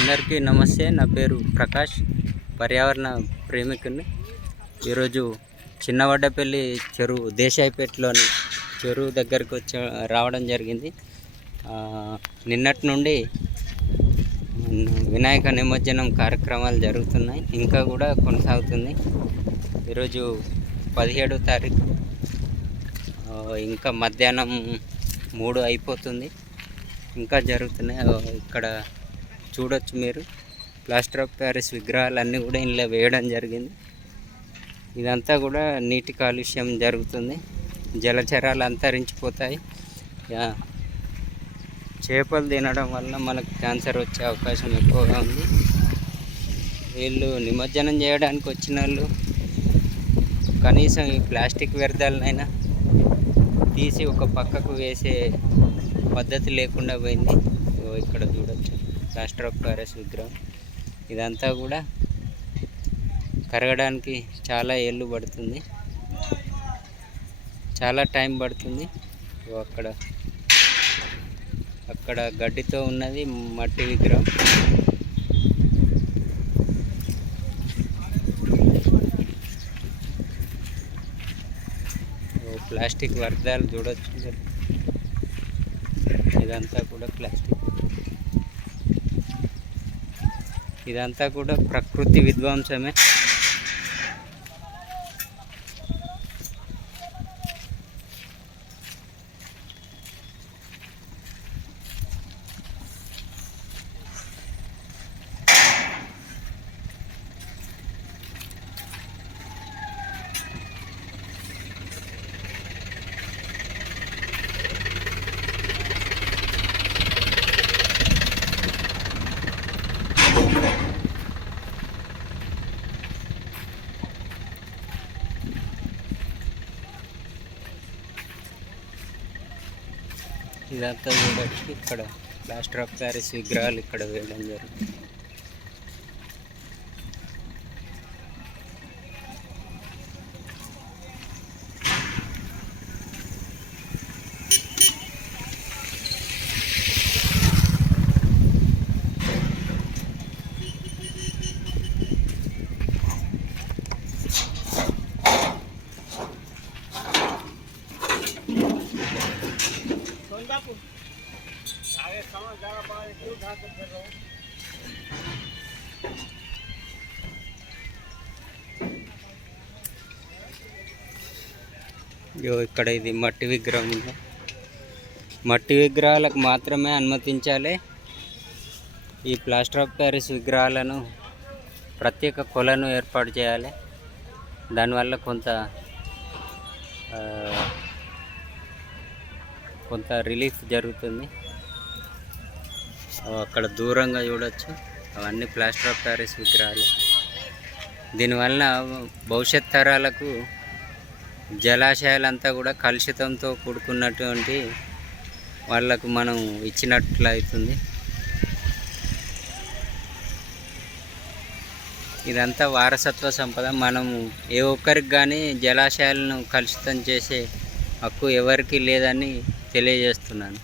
అందరికీ నమస్తే. నా పేరు ప్రకాష్ పర్యావరణ ప్రేమికుని. ఈరోజు చిన్నవడ్డపల్లి చెరువు దేశాయిపేటలోని చెరువు దగ్గరికి వచ్చి రావడం జరిగింది. నిన్నటి నుండి వినాయక నిమజ్జనం కార్యక్రమాలు జరుగుతున్నాయి. ఇంకా కూడా కొనసాగుతుంది. ఈరోజు పదిహేడో తారీఖు. ఇంకా మధ్యాహ్నం మూడు అయిపోతుంది. ఇంకా జరుగుతున్నాయి. ఇక్కడ చూడొచ్చు మీరు. ప్లాస్టర్ ఆఫ్ ప్యారిస్ విగ్రహాలు అన్నీ కూడా ఇందులో వేయడం జరిగింది. ఇదంతా కూడా నీటి కాలుష్యం జరుగుతుంది. జలచరాలు అంతరించిపోతాయి. చేపలు తినడం వల్ల మనకు క్యాన్సర్ వచ్చే అవకాశం ఎక్కువగా ఉంది. వీళ్ళు నిమజ్జనం చేయడానికి వచ్చిన వాళ్ళు కనీసం ఈ ప్లాస్టిక్ వ్యర్థాలనైనా తీసి ఒక పక్కకు వేసే పద్ధతి లేకుండా పోయింది. ఇక్కడ చూడొచ్చు. ప్లాస్టర్ ఆఫ్ విగ్రహం. ఇదంతా కూడా కరగడానికి చాలా ఏళ్ళు పడుతుంది. చాలా టైం పడుతుంది. అక్కడ అక్కడ గడ్డితో ఉన్నది మట్టి విగ్రహం. ప్లాస్టిక్ వ్యర్థాలు చూడొచ్చు. ఇదంతా కూడా ప్లాస్టిక్. ఇదంతా కూడా ప్రకృతి విధ్వంసమే. ఇదంతా చూడొచ్చు ఇక్కడ ప్లాస్టర్ ఆఫ్ ప్యారిస్ విగ్రహాలు ఇక్కడ వేయడం జరుగుతుంది. ఇగో ఇక్కడ ఇది మట్టి విగ్రహం ఉంది. మట్టి విగ్రహాలకు మాత్రమే అనుమతించాలి. ఈ ప్లాస్టర్ ఆఫ్ ప్యారిస్ విగ్రహాలను ప్రత్యేక కొలను ఏర్పాటు చేయాలి. దానివల్ల కొంత కొంత రిలీఫ్ జరుగుతుంది. అక్కడ దూరంగా చూడొచ్చు. అవన్నీ ప్లాస్టర్ ఆఫ్ ప్యారిస్ విగ్రహాలు. దీనివల్ల భవిష్యత్ తరాలకు జలాశయాలంతా కూడా కలుషితంతో కూడుకున్నటువంటి వాళ్ళకు మనం ఇచ్చినట్లు అవుతుంది. ఇదంతా వారసత్వ సంపద. మనము ఏ ఒక్కరికి కానీ జలాశయాలను కలుషితం చేసే హక్కు ఎవరికి లేదని తెలియజేస్తున్నాను.